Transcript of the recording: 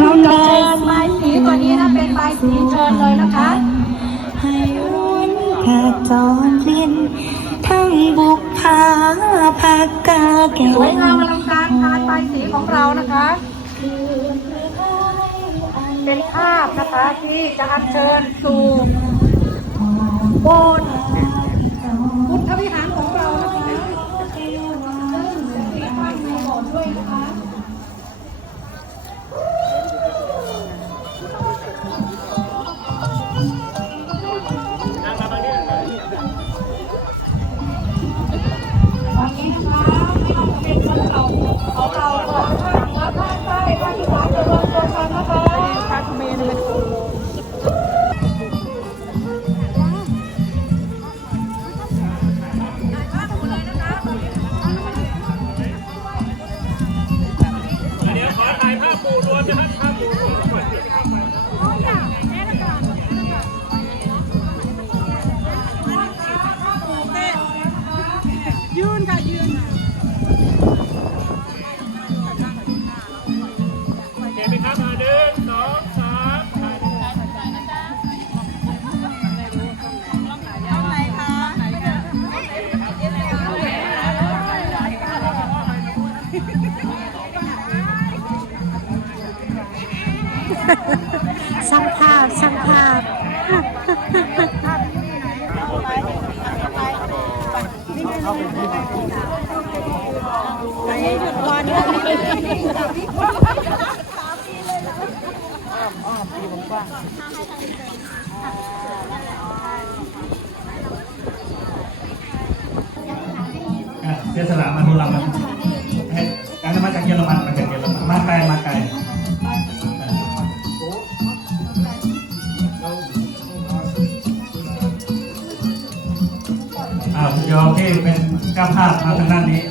เราจะเชิญใบายสีตัวนี้นะเป็นใบายสีเชิญเลยนะคะให้ร้วนกระจรเล่นทั้งบุกผาผากาแก้สว วยงานใบสีของเรานะคะ เป็นภาพนะคะที่จะอัญเชิญสู่โบสถ์ นค่ะยืนโอเคไหมครับมาหนึ่งสองสามถ่ายต้องไหนคะส ร้างภาพสร้างภาพหยุดก่อนอะเสียสละมาดูเรามา ยอมที่เป็นเจ้าภาพมาทางด้านนี้